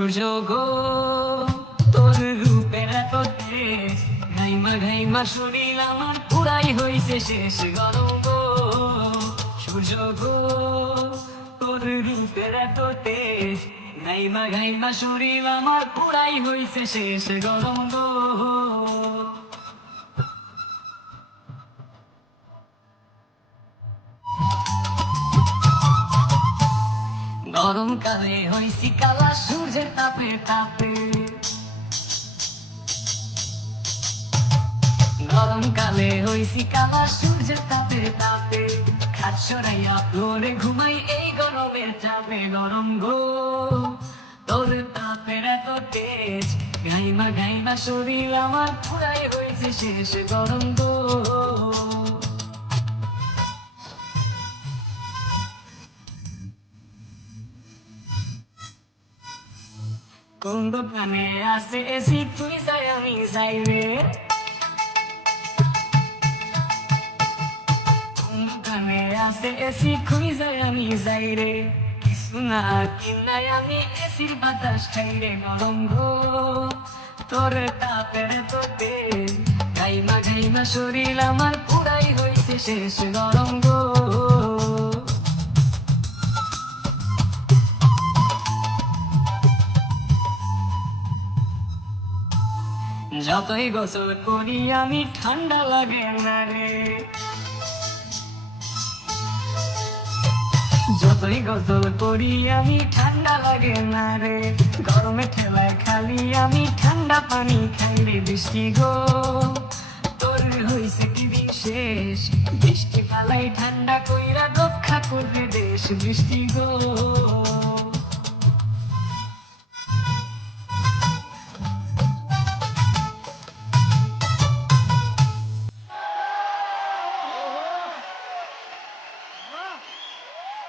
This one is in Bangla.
সূর্য গো তোর রূপের তেজ। ঘাইমা ঘাইমা শরীর আমার পুরাই হইছে শেষ গরম গো। সূর্য গো, তোর রূপের এত তেজ। ঘাইমা ঘাইমা শরীর আমার পুরাই হইছে শেষ গরম গো। গরমকালে হইছি কালা সূর্যের তাপে তাপে। গরমকালে হইছি কালা সূর্যের তাপে তাপে। খাট সরাইয়া ফ্লোরে ঘুমাই এই গরমের চাপে। গরম গো, তোর তাপের এত তেজ। গাইমা গাইমা শরীর আমার পুরাই হয়েছে শেষ। গরম গো কোন দোকানে আছে এসি তুই যাই আমি যাই রে? কোন দোকানে আছে এসি খুই যাই আমি যাই রে? কিছু না কিনাই আমি এসির বাতাস খাই রে গরম গো। তোর তাপের তো তেজ গাইমা যতই গোসল করি, আমি ঠান্ডা লাগে না রে। যতই গোসল করি, আমি ঠান্ডা লাগে না রে। গরমে ঠেলায় খালি, আমি ঠান্ডা পানি খাই রে বৃষ্টি গো। তোর হইছে কি শেষ বৃষ্টি পালাই ঠান্ডা কইরা রক্ষা করবে দেশ বৃষ্টি গো।